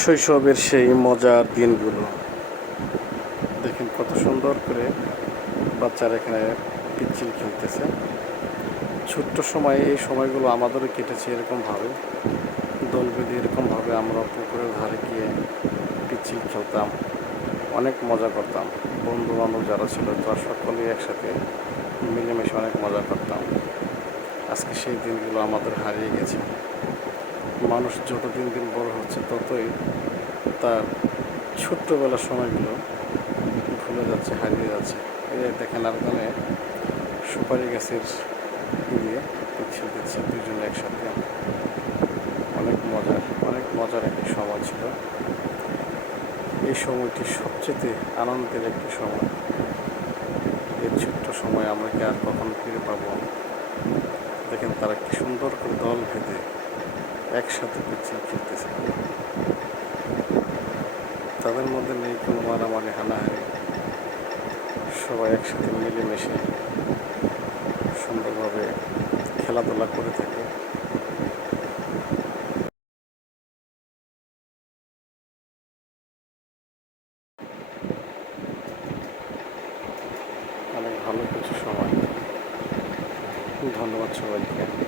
শৈশবের সেই মজার দিনগুলো দেখেন কত সুন্দর করে বাচ্চারা এখানে পিচ্ছিল খেলতেছে। ছোট্ট সময়ে এই সময়গুলো আমাদেরও কেটেছে এরকমভাবে, দোল বেঁধে এরকমভাবে আমরা পুকুরের ধারে গিয়ে পিচ্ছিল খেলতাম, অনেক মজা করতাম। বন্ধু বান্ধব যারা ছিল তারা সকলেই একসাথে মিলেমিশে অনেক মজা করতাম। আজকে সেই দিনগুলো আমাদের হারিয়ে গেছে। মানুষ যত দিন দিন বড় হচ্ছে ততই তার ছোট্টবেলার সময়গুলো ভুলে যাচ্ছে, হারিয়ে যাচ্ছে। এই যে দেখেন আরেকজনে সুপারি গাছের দিয়ে পিচ্ছিল দিচ্ছে দুজনে একসাথে। অনেক মজার একটি সময় ছিল। এই সময়টি সবচেয়ে আনন্দের একটি সময়। এই ছোট্ট সময় আমরা কি আর কখনো ফিরে পাবো? দেখেন তারা কি সুন্দর করে দল বেঁধে একসাথে পিচ্ছিল খেলতেছে। তাদের মধ্যে নেই কোনো মারামারি হানাহানি, সবাই একসাথে মিলেমিশে সুন্দরভাবে খেলাধুলা করে থাকে। অনেক ভালো কিছু সময়। ধন্যবাদ সবাইকে।